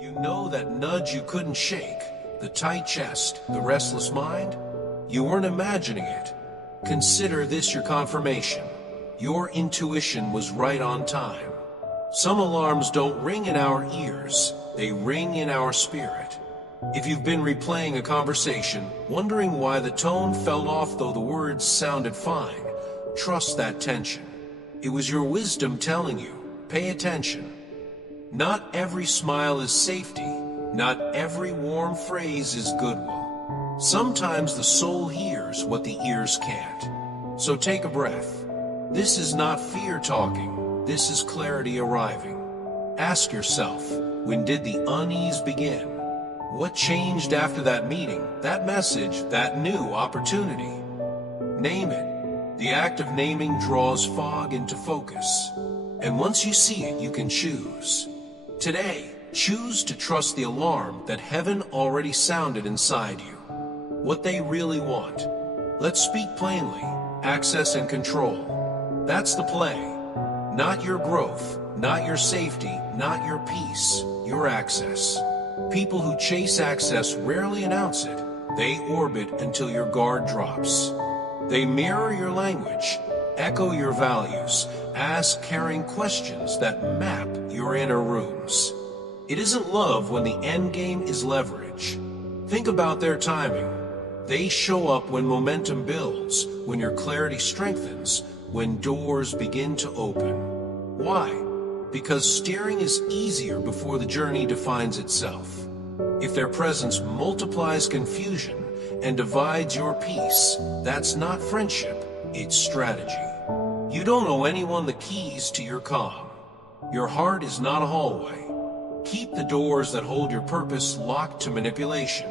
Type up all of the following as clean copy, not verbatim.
You know that nudge you couldn't shake, the tight chest, the restless mind? You weren't imagining it. Consider this your confirmation. Your intuition was right on time. Some alarms don't ring in our ears, they ring in our spirit. If you've been replaying a conversation, wondering why the tone fell off though the words sounded fine, trust that tension. It was your wisdom telling you, pay attention. Not every smile is safety. Not every warm phrase is goodwill. Sometimes the soul hears what the ears can't. So take a breath. This is not fear talking. This is clarity arriving. Ask yourself, when did the unease begin? What changed after that meeting, that message, that new opportunity? Name it. The act of naming draws fog into focus. And once you see it, you can choose. Today, choose to trust the alarm that heaven already sounded inside you. What they really want. Let's speak plainly. Access and control. That's the play. Not your growth, not your safety, not your peace, your access. People who chase access rarely announce it. They orbit until your guard drops. They mirror your language, echo your values, ask caring questions that map your inner rooms. It isn't love when the end game is leverage. Think about their timing. They show up when momentum builds, when your clarity strengthens, when doors begin to open. Why? Because steering is easier before the journey defines itself. If their presence multiplies confusion and divides your peace, that's not friendship, it's strategy. You don't owe anyone the keys to your calm. Your heart is not a hallway. Keep the doors that hold your purpose locked to manipulation,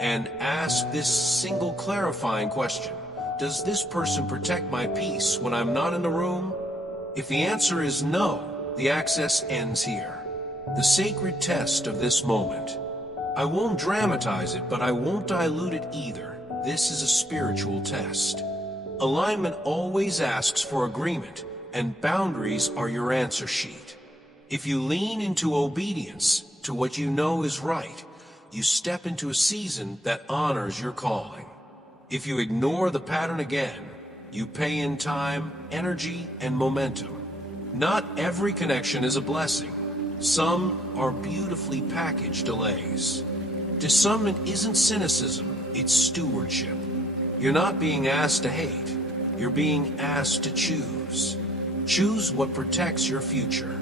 and ask this single clarifying question. Does this person protect my peace when I'm not in the room? If the answer is no, the access ends here. The sacred test of this moment. I won't dramatize it, but I won't dilute it either. This is a spiritual test. Alignment always asks for agreement, and boundaries are your answer sheet. If you lean into obedience to what you know is right, you step into a season that honors your calling. If you ignore the pattern again, you pay in time, energy, and momentum. Not every connection is a blessing. Some are beautifully packaged delays. Discernment isn't cynicism, it's stewardship. You're not being asked to hate, you're being asked to choose. Choose what protects your future.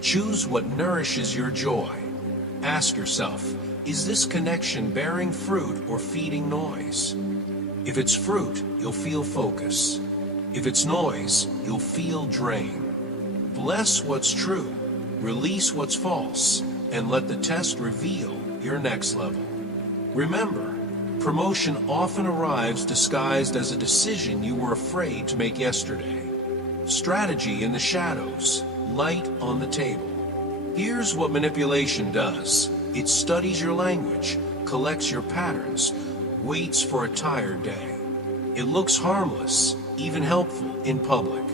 Choose what nourishes your joy. Ask yourself, is this connection bearing fruit or feeding noise? If it's fruit, you'll feel focus. If it's noise, you'll feel drain. Bless what's true, release what's false, and let the test reveal your next level. Remember, promotion often arrives disguised as a decision you were afraid to make yesterday. Strategy in the shadows, light on the table. Here's what manipulation does. It studies your language, collects your patterns, waits for a tired day. It looks harmless, even helpful in public.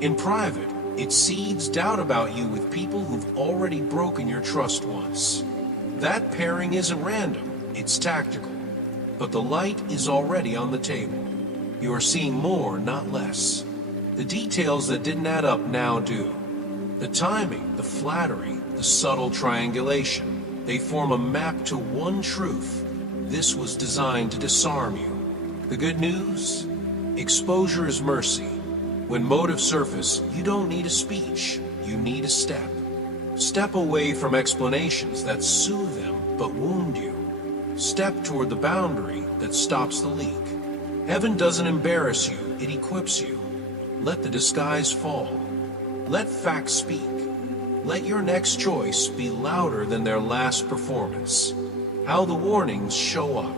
In private, it seeds doubt about you with people who've already broken your trust once. That pairing isn't random, it's tactical. But the light is already on the table. You are seeing more, not less. The details that didn't add up now do. The timing, the flattery, the subtle triangulation, they form a map to one truth. This was designed to disarm you. The good news? Exposure is mercy. When motives surface, you don't need a speech, you need a step. Step away from explanations that soothe them but wound you. Step toward the boundary that stops the leak. Heaven doesn't embarrass you, it equips you. Let the disguise fall. Let facts speak. Let your next choice be louder than their last performance. How the warnings show up.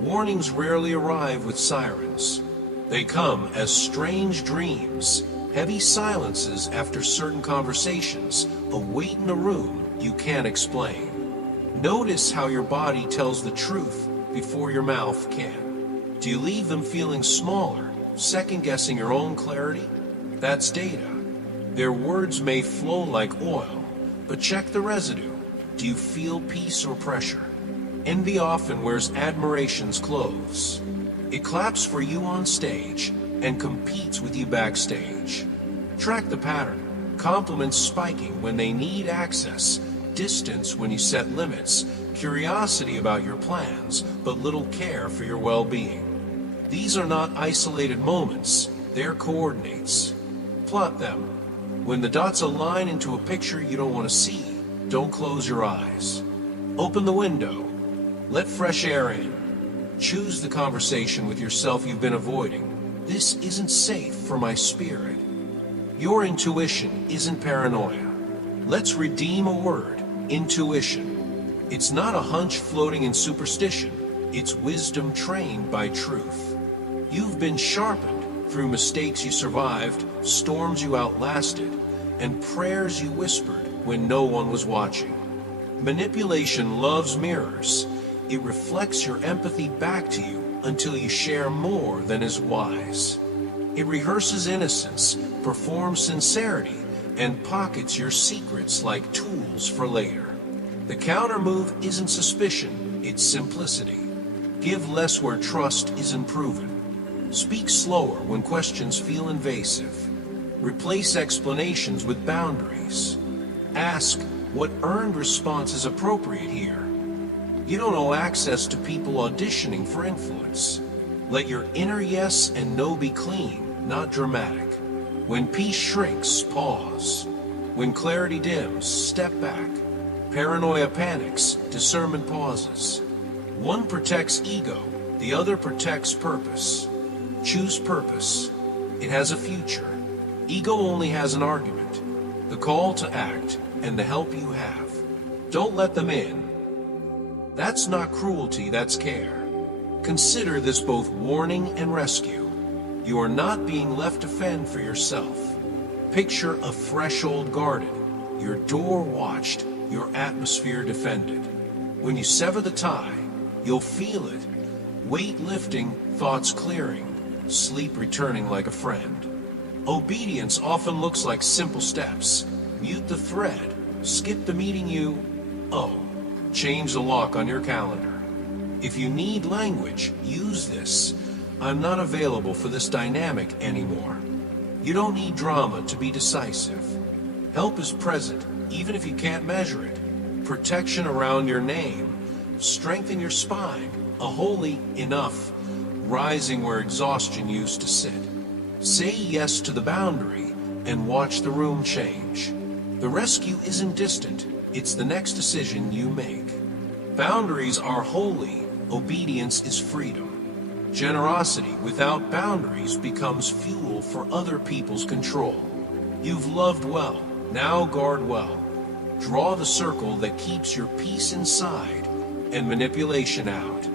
Warnings rarely arrive with sirens. They come as strange dreams, heavy silences after certain conversations, a weight in a room you can't explain. Notice how your body tells the truth before your mouth can. Do you leave them feeling smaller, second-guessing your own clarity? That's data. Their words may flow like oil, but check the residue. Do you feel peace or pressure? Envy often wears admiration's clothes. It claps for you on stage and competes with you backstage. Track the pattern. Compliments spiking when they need access, distance when you set limits, curiosity about your plans, but little care for your well-being. These are not isolated moments, they're coordinates. Plot them. When the dots align into a picture you don't want to see, don't close your eyes. Open the window. Let fresh air in. Choose the conversation with yourself you've been avoiding. This isn't safe for my spirit. Your intuition isn't paranoia. Let's redeem a word, intuition. It's not a hunch floating in superstition. It's wisdom trained by truth. You've been sharpened through mistakes you survived, storms you outlasted, and prayers you whispered when no one was watching. Manipulation loves mirrors. It reflects your empathy back to you until you share more than is wise. It rehearses innocence, performs sincerity, and pockets your secrets like tools for later. The counter move isn't suspicion, it's simplicity. Give less where trust isn't proven. Speak slower when questions feel invasive. Replace explanations with boundaries. Ask what earned response is appropriate here. You don't owe access to people auditioning for influence. Let your inner yes and no be clean, not dramatic. When peace shrinks, pause. When clarity dims, step back. Paranoia panics, discernment pauses. One protects ego, the other protects purpose. Choose purpose. It has a future. Ego only has an argument, the call to act, and the help you have. Don't let them in. That's not cruelty, that's care. Consider this both warning and rescue. You are not being left to fend for yourself. Picture a fresh old garden, your door watched, your atmosphere defended. When you sever the tie, you'll feel it. Weight lifting, thoughts clearing, sleep returning like a friend. Obedience often looks like simple steps. Mute the thread, skip the meeting you owe, change the lock on your calendar. If you need language, use this. I'm not available for this dynamic anymore. You don't need drama to be decisive. Help is present, even if you can't measure it. Protection around your name. Strengthen your spine. A holy enough, rising where exhaustion used to sit. Say yes to the boundary and watch the room change. The rescue isn't distant, it's the next decision you make. Boundaries are holy. Obedience is freedom. Generosity without boundaries becomes fuel for other people's control. You've loved well, now guard well. Draw the circle that keeps your peace inside and manipulation out.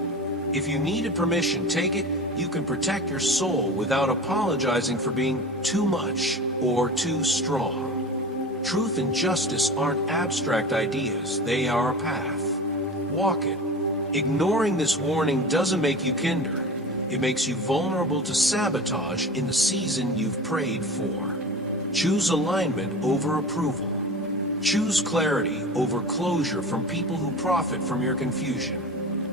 If you needed permission, take it. You can protect your soul without apologizing for being too much or too strong. Truth and justice aren't abstract ideas, they are a path. Walk it. Ignoring this warning doesn't make you kinder. It makes you vulnerable to sabotage in the season you've prayed for. Choose alignment over approval. Choose clarity over closure from people who profit from your confusion.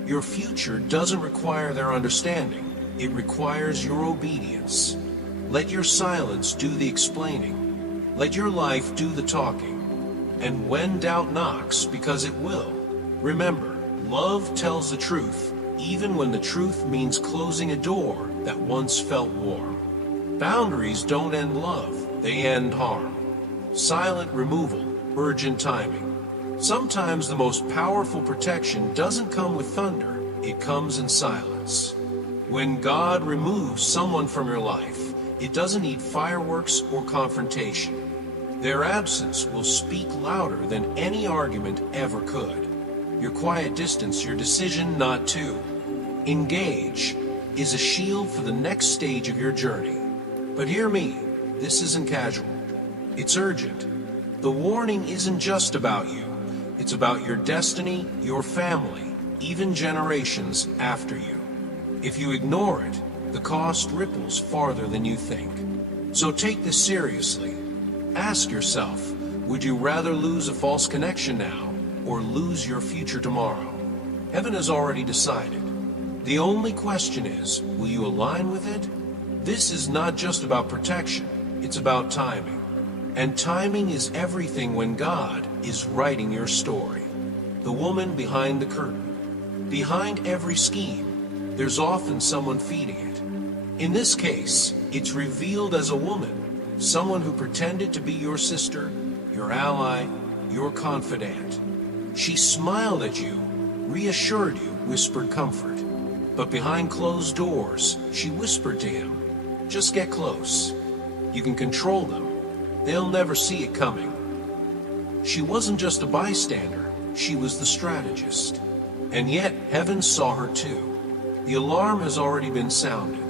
Your future doesn't require their understanding. It requires your obedience. Let your silence do the explaining. Let your life do the talking. And when doubt knocks, because it will, remember, love tells the truth, even when the truth means closing a door that once felt warm. Boundaries don't end love, they end harm. Silent removal, urgent timing. Sometimes the most powerful protection doesn't come with thunder, it comes in silence. When God removes someone from your life, it doesn't need fireworks or confrontation. Their absence will speak louder than any argument ever could. Your quiet distance, your decision not to engage, is a shield for the next stage of your journey. But hear me, this isn't casual. It's urgent. The warning isn't just about you. It's about your destiny, your family, even generations after you. If you ignore it, the cost ripples farther than you think. So take this seriously. Ask yourself, would you rather lose a false connection now or lose your future tomorrow. Heaven has already decided. The only question is, will you align with it? This is not just about protection, it's about timing. And timing is everything when God is writing your story. The woman behind the curtain. Behind every scheme, there's often someone feeding it. In this case, it's revealed as a woman, someone who pretended to be your sister, your ally, your confidant. She smiled at you, reassured you, whispered comfort. But behind closed doors, she whispered to him, just get close. You can control them. They'll never see it coming. She wasn't just a bystander, she was the strategist. And yet, heaven saw her too. The alarm has already been sounded.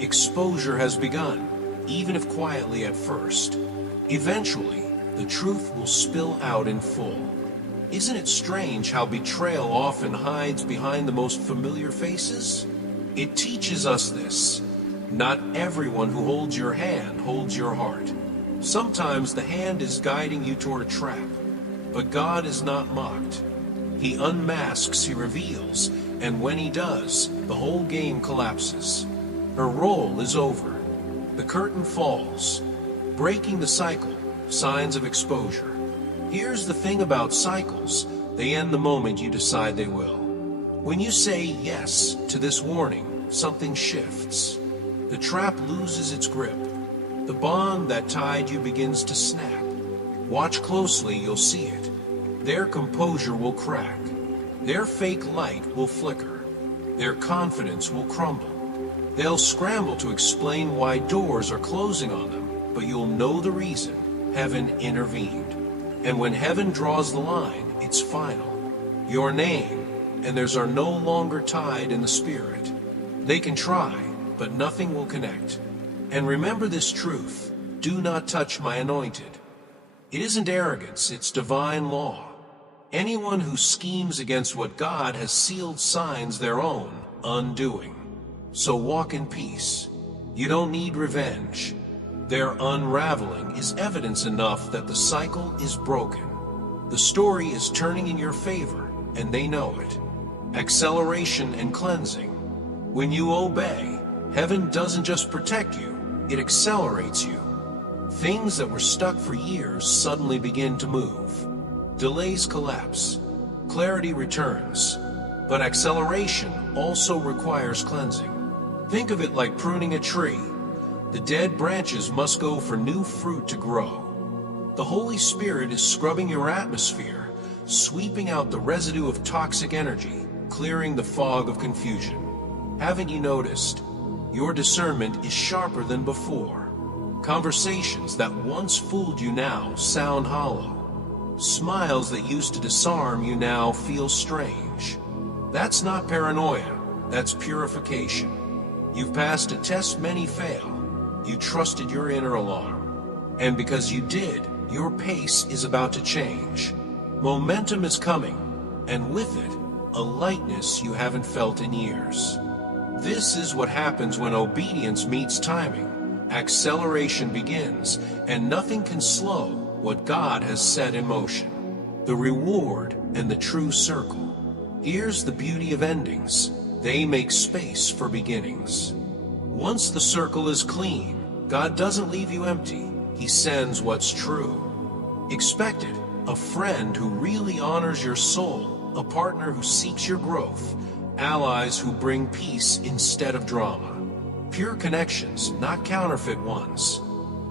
Exposure has begun, even if quietly at first. Eventually, the truth will spill out in full. Isn't it strange how betrayal often hides behind the most familiar faces? It teaches us this. Not everyone who holds your hand holds your heart. Sometimes the hand is guiding you toward a trap, but God is not mocked. He unmasks, he reveals, and when he does, the whole game collapses. Her role is over. The curtain falls, breaking the cycle, signs of exposure. Here's the thing about cycles, they end the moment you decide they will. When you say yes to this warning, something shifts. The trap loses its grip. The bond that tied you begins to snap. Watch closely, you'll see it. Their composure will crack. Their fake light will flicker. Their confidence will crumble. They'll scramble to explain why doors are closing on them, but you'll know the reason. Heaven intervened. And when heaven draws the line, it's final. Your name and theirs are no longer tied in the spirit. They can try, but nothing will connect. And remember this truth, do not touch my anointed. It isn't arrogance, it's divine law. Anyone who schemes against what God has sealed signs their own undoing. So walk in peace. You don't need revenge. Their unraveling is evidence enough that the cycle is broken. The story is turning in your favor, and they know it. Acceleration and cleansing. When you obey, heaven doesn't just protect you, it accelerates you. Things that were stuck for years suddenly begin to move. Delays collapse. Clarity returns. But acceleration also requires cleansing. Think of it like pruning a tree. The dead branches must go for new fruit to grow. The Holy Spirit is scrubbing your atmosphere, sweeping out the residue of toxic energy, clearing the fog of confusion. Haven't you noticed? Your discernment is sharper than before. Conversations that once fooled you now sound hollow. Smiles that used to disarm you now feel strange. That's not paranoia, that's purification. You've passed a test many fail. You trusted your inner alarm. And because you did, your pace is about to change. Momentum is coming, and with it, a lightness you haven't felt in years. This is what happens when obedience meets timing. Acceleration begins, and nothing can slow what God has set in motion. The reward and the true circle. Here's the beauty of endings. They make space for beginnings. Once the circle is clean, God doesn't leave you empty. He sends what's true. Expect it. A friend who really honors your soul, a partner who seeks your growth, allies who bring peace instead of drama. Pure connections, not counterfeit ones.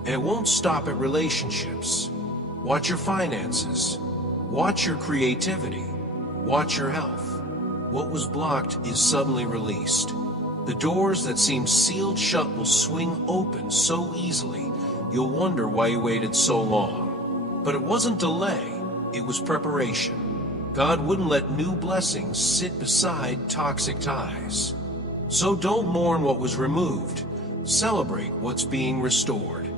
And it won't stop at relationships. Watch your finances. Watch your creativity. Watch your health. What was blocked is suddenly released. The doors that seemed sealed shut will swing open so easily, you'll wonder why you waited so long. But it wasn't delay, it was preparation. God wouldn't let new blessings sit beside toxic ties. So don't mourn what was removed, celebrate what's being restored.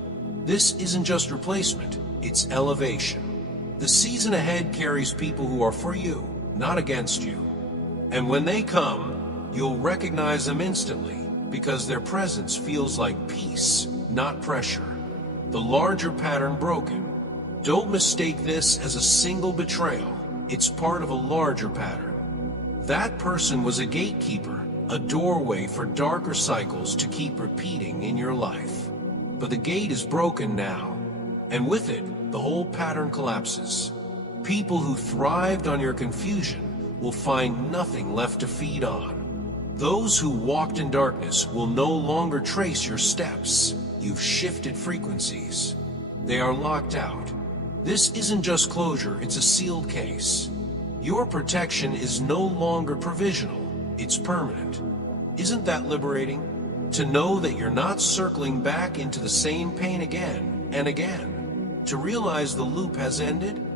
This isn't just replacement, it's elevation. The season ahead carries people who are for you, not against you. And when they come, you'll recognize them instantly because their presence feels like peace, not pressure. The larger pattern broken. Don't mistake this as a single betrayal. it's part of a larger pattern. That person was a gatekeeper, a doorway for darker cycles to keep repeating in your life. But the gate is broken now, and with it, the whole pattern collapses. People who thrived on your confusion will find nothing left to feed on. Those who walked in darkness will no longer trace your steps. You've shifted frequencies. They are locked out. This isn't just closure, it's a sealed case. Your protection is no longer provisional, it's permanent. Isn't that liberating? To know that you're not circling back into the same pain again and again. To realize the loop has ended?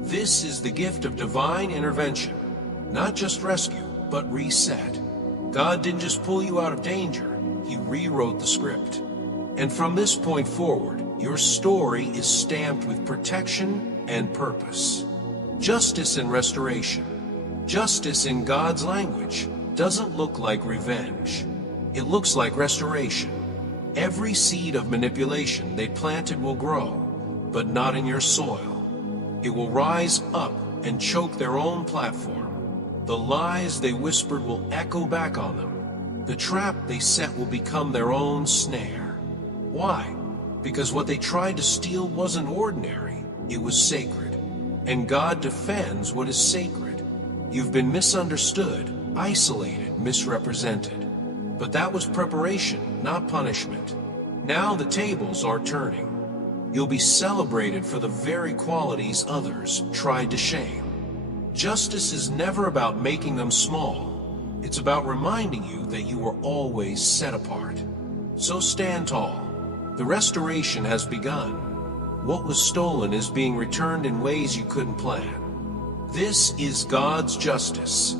This is the gift of divine intervention. Not just rescue, but reset. God didn't just pull you out of danger, He rewrote the script. And from this point forward, your story is stamped with protection and purpose. Justice and restoration. Justice in God's language doesn't look like revenge. It looks like restoration. Every seed of manipulation they planted will grow, but not in your soil. It will rise up and choke their own platform. The lies they whispered will echo back on them. The trap they set will become their own snare. Why? Because what they tried to steal wasn't ordinary, it was sacred. And God defends what is sacred. You've been misunderstood, isolated, misrepresented. But that was preparation, not punishment. Now the tables are turning. You'll be celebrated for the very qualities others tried to shame. Justice is never about making them small. It's about reminding you that you were always set apart. So stand tall. The restoration has begun. What was stolen is being returned in ways you couldn't plan. This is God's justice.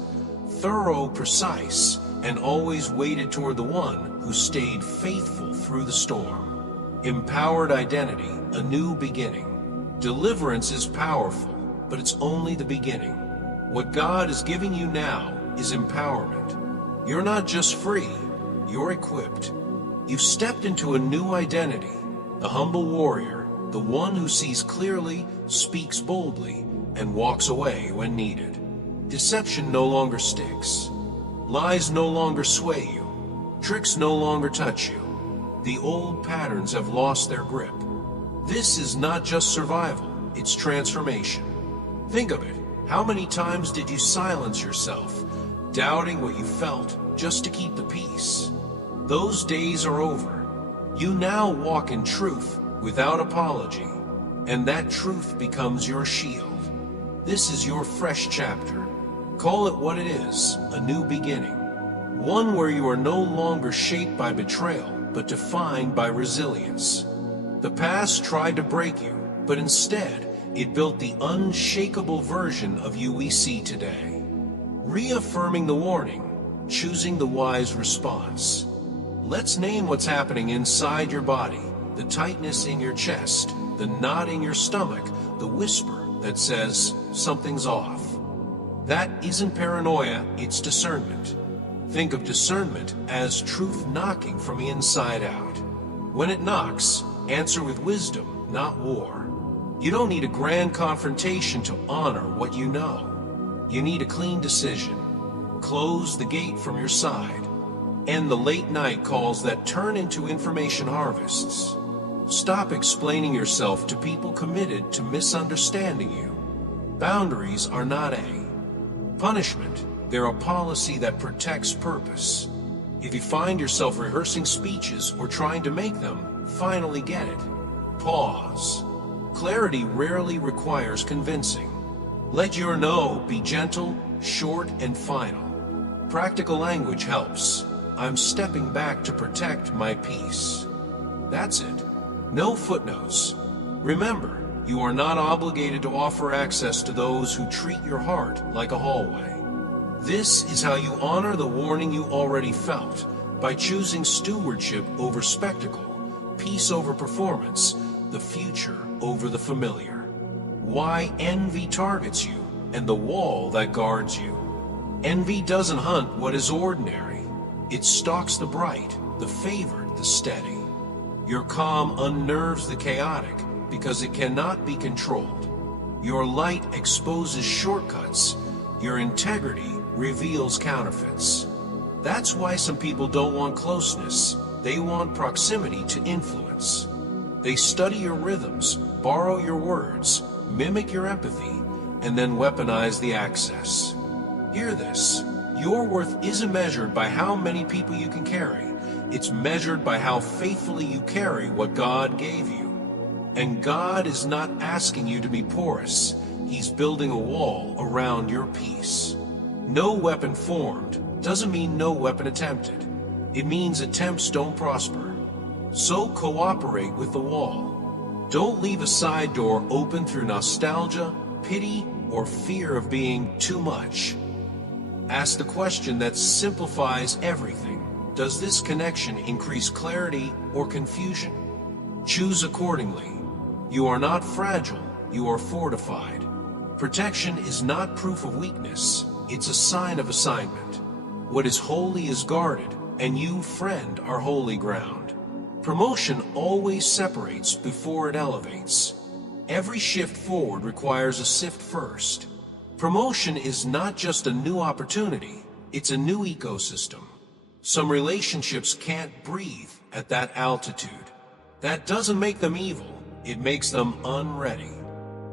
Thorough, precise, and always weighted toward the one who stayed faithful through the storm. Empowered identity, a new beginning. Deliverance is powerful, but it's only the beginning. What God is giving you now is empowerment. You're not just free, you're equipped. You've stepped into a new identity, the humble warrior, the one who sees clearly, speaks boldly, and walks away when needed. Deception no longer sticks. Lies no longer sway you. Tricks no longer touch you. The old patterns have lost their grip. This is not just survival, it's transformation. Think of it. How many times did you silence yourself, doubting what you felt just to keep the peace? Those days are over. You now walk in truth without apology, and that truth becomes your shield. This is your fresh chapter. Call it what it is, a new beginning. One where you are no longer shaped by betrayal, but defined by resilience. The past tried to break you, but instead, it built the unshakable version of you we see today. Reaffirming the warning, choosing the wise response. Let's name what's happening inside your body, the tightness in your chest, the knot in your stomach, the whisper that says something's off. That isn't paranoia, it's discernment. Think of discernment as truth knocking from the inside out. When it knocks, answer with wisdom, not war. You don't need a grand confrontation to honor what you know. You need a clean decision. Close the gate from your side. End the late night calls that turn into information harvests. Stop explaining yourself to people committed to misunderstanding you. Boundaries are not a punishment. They're a policy that protects purpose. If you find yourself rehearsing speeches or trying to make them, finally get it. Pause. Clarity rarely requires convincing. Let your no be gentle, short, and final. Practical language helps. I'm stepping back to protect my peace. That's it. No footnotes. Remember, you are not obligated to offer access to those who treat your heart like a hallway. This is how you honor the warning you already felt, by choosing stewardship over spectacle, peace over performance, the future over the familiar. Why envy targets you and the wall that guards you. Envy doesn't hunt what is ordinary. It stalks the bright, the favored, the steady. Your calm unnerves the chaotic because it cannot be controlled. Your light exposes shortcuts. Your integrity reveals counterfeits. That's why some people don't want closeness. They want proximity to influence. They study your rhythms, borrow your words, mimic your empathy, and then weaponize the access. Hear this. Your worth isn't measured by how many people you can carry. It's measured by how faithfully you carry what God gave you. And God is not asking you to be porous. He's building a wall around your peace. No weapon formed doesn't mean no weapon attempted. It means attempts don't prosper. So cooperate with the wall. Don't leave a side door open through nostalgia, pity, or fear of being too much. Ask the question that simplifies everything. Does this connection increase clarity or confusion? Choose accordingly. You are not fragile, you are fortified. Protection is not proof of weakness, it's a sign of assignment. What is holy is guarded, and you, friend, are holy ground. Promotion always separates before it elevates. Every shift forward requires a sift first. Promotion is not just a new opportunity, it's a new ecosystem. Some relationships can't breathe at that altitude. That doesn't make them evil, it makes them unready.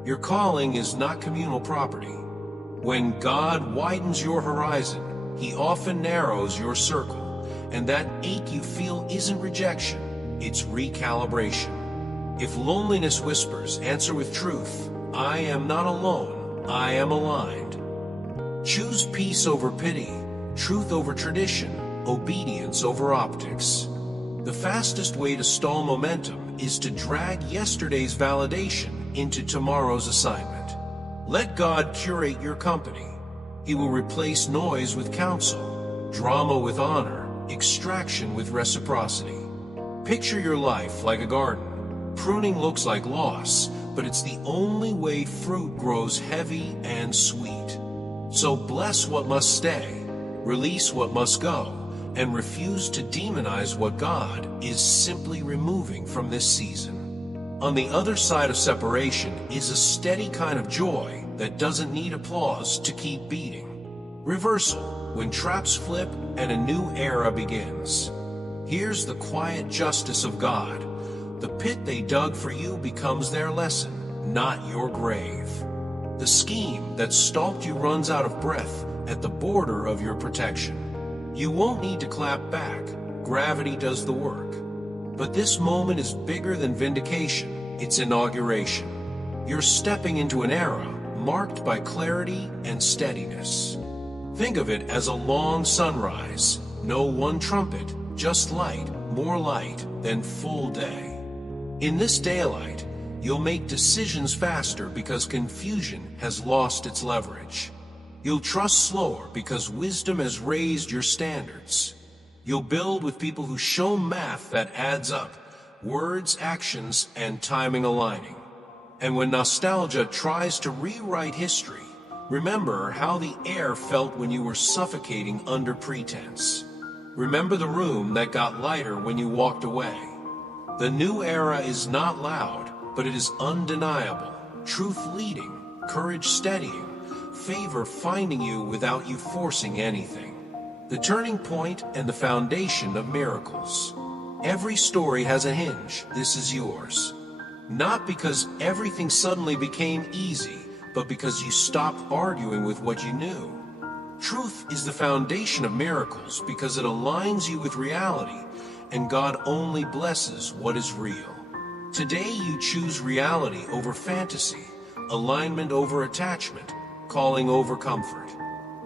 Your calling is not communal property. When God widens your horizon, He often narrows your circle, and that ache you feel isn't rejection, it's recalibration. If loneliness whispers, answer with truth. I am not alone, I am aligned. Choose peace over pity, truth over tradition, obedience over optics. The fastest way to stall momentum is to drag yesterday's validation into tomorrow's assignment. Let God curate your company. He will replace noise with counsel, drama with honor, extraction with reciprocity. Picture your life like a garden. Pruning looks like loss, but it's the only way fruit grows heavy and sweet. So bless what must stay, release what must go, and refuse to demonize what God is simply removing from this season. On the other side of separation is a steady kind of joy that doesn't need applause to keep beating. Reversal, when traps flip and a new era begins. Here's the quiet justice of God. The pit they dug for you becomes their lesson, not your grave. The scheme that stalked you runs out of breath at the border of your protection. You won't need to clap back. Gravity does the work. But this moment is bigger than vindication. It's inauguration. You're stepping into an era marked by clarity and steadiness. Think of it as a long sunrise. No one trumpet, just light, more light than full day. In this daylight, you'll make decisions faster because confusion has lost its leverage. You'll trust slower because wisdom has raised your standards. You'll build with people who show math that adds up, words, actions, and timing aligning. And when nostalgia tries to rewrite history, remember how the air felt when you were suffocating under pretense. Remember the room that got lighter when you walked away. The new era is not loud, but it is undeniable. Truth leading, courage steadying, favor finding you without you forcing anything. The turning point and the foundation of miracles. Every story has a hinge. This is yours. Not because everything suddenly became easy, but because you stopped arguing with what you knew. Truth is the foundation of miracles because it aligns you with reality, and God only blesses what is real. Today you choose reality over fantasy, alignment over attachment, calling over comfort.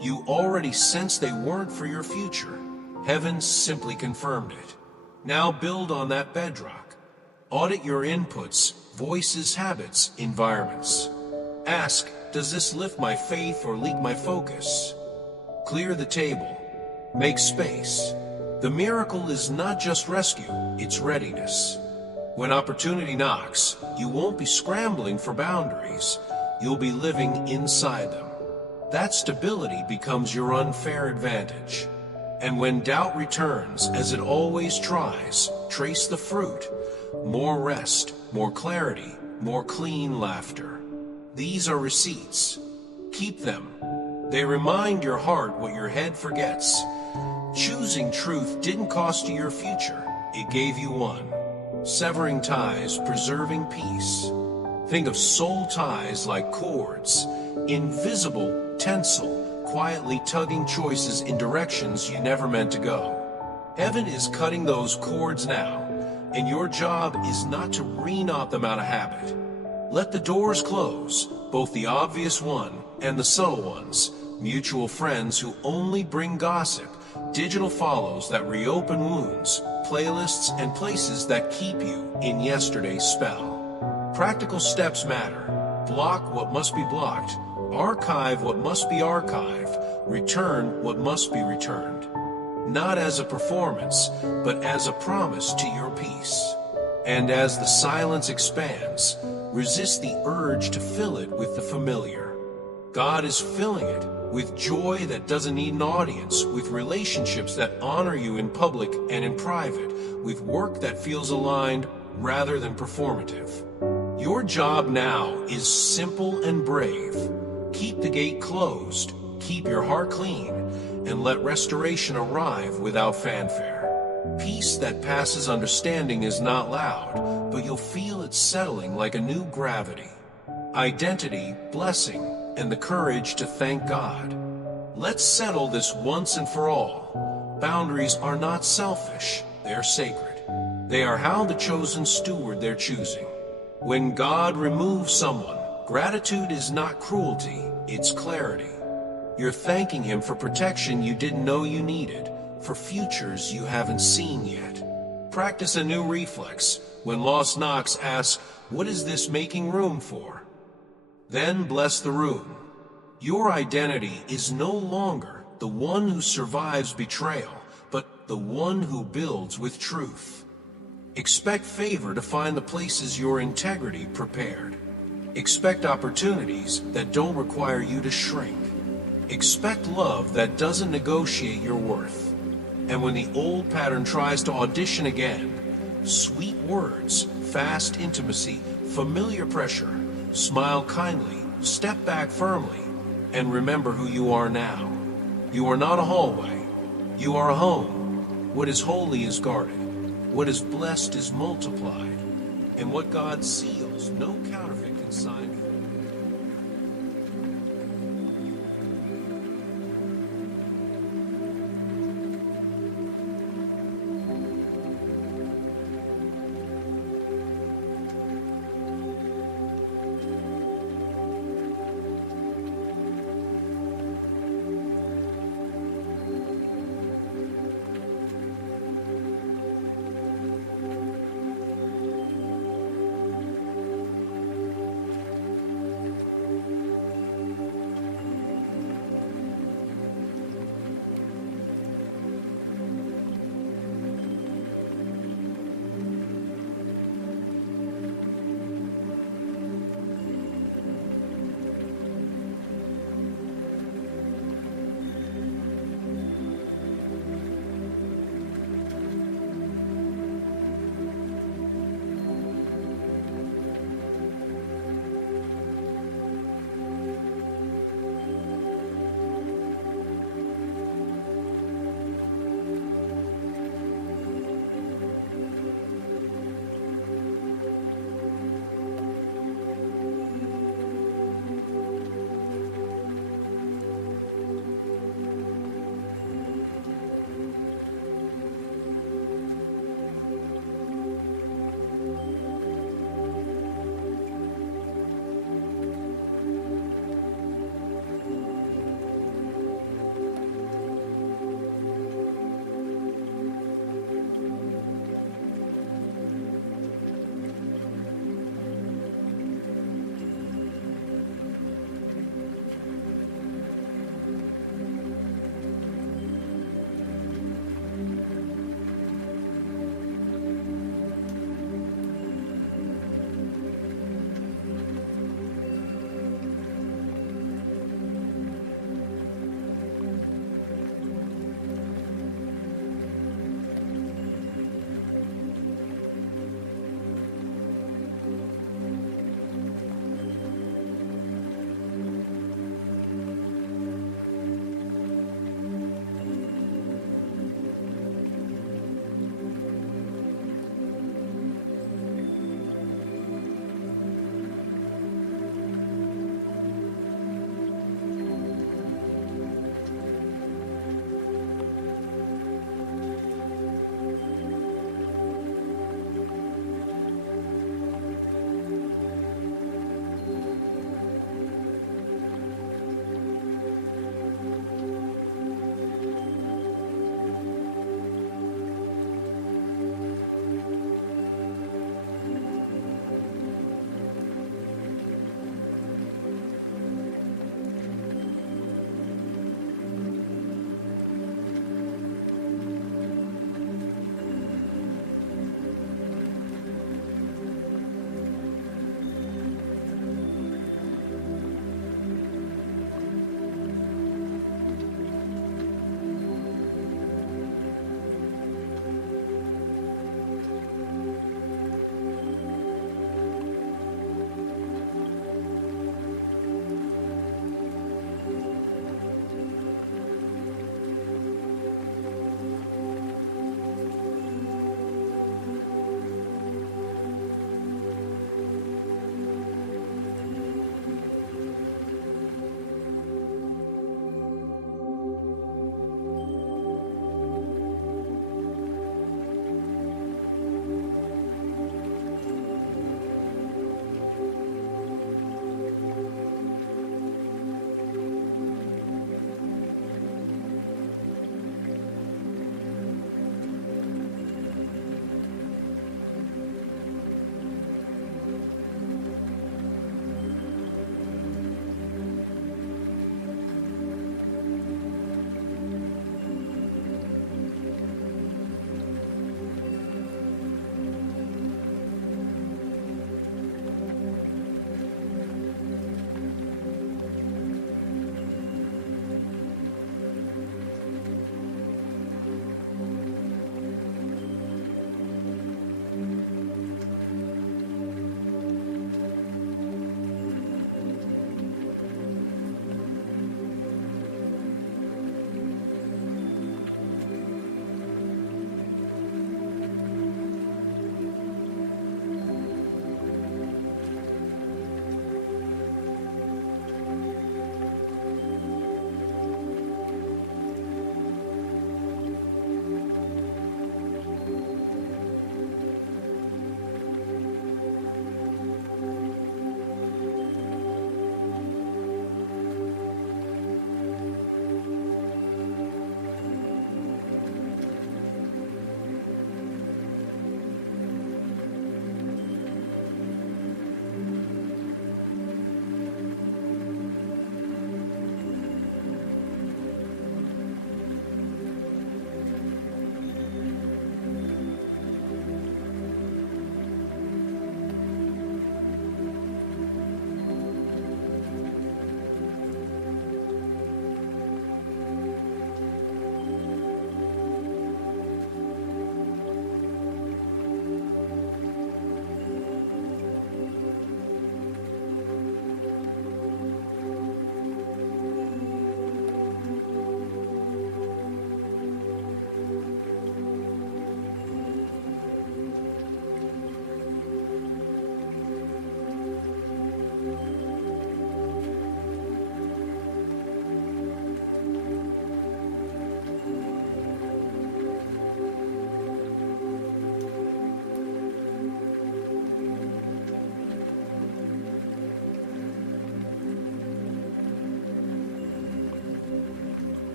You already sensed they weren't for your future. Heaven simply confirmed it. Now build on that bedrock. Audit your inputs, voices, habits, environments. Ask, does this lift my faith or leak my focus? Clear the table. Make space. The miracle is not just rescue, it's readiness. When opportunity knocks, you won't be scrambling for boundaries. You'll be living inside them. That stability becomes your unfair advantage. And when doubt returns, as it always tries, trace the fruit. More rest, more clarity, more clean laughter. These are receipts. Keep them. They remind your heart what your head forgets. Choosing truth didn't cost you your future, it gave you one. Severing ties, preserving peace. Think of soul ties like cords, invisible tensile, quietly tugging choices in directions you never meant to go. Heaven is cutting those cords now, and your job is not to re-knot them out of habit. Let the doors close, both the obvious one and the subtle ones, mutual friends who only bring gossip, digital follows that reopen wounds, playlists and places that keep you in yesterday's spell. Practical steps matter. Block what must be blocked, archive what must be archived, return what must be returned. Not as a performance, but as a promise to your peace. And as the silence expands, resist the urge to fill it with the familiar. God is filling it with joy that doesn't need an audience, with relationships that honor you in public and in private, with work that feels aligned rather than performative. Your job now is simple and brave. Keep the gate closed, keep your heart clean, and let restoration arrive without fanfare. Peace that passes understanding is not loud, but you'll feel it settling like a new gravity. Identity, blessing, and the courage to thank God. Let's settle this once and for all. Boundaries are not selfish, they're sacred. They are how the chosen steward they're choosing. When God removes someone, gratitude is not cruelty, it's clarity. You're thanking Him for protection you didn't know you needed, for futures you haven't seen yet. Practice a new reflex. When lost knocks, ask, what is this making room for? Then bless the room. Your identity is no longer the one who survives betrayal, but the one who builds with truth. Expect favor to find the places your integrity prepared. Expect opportunities that don't require you to shrink. Expect love that doesn't negotiate your worth. And when the old pattern tries to audition again, sweet words, fast intimacy, familiar pressure, smile kindly, step back firmly, and remember who you are now. You are not a hallway. You are a home. What is holy is guarded. What is blessed is multiplied. And what God seals, no counterfeit can sign.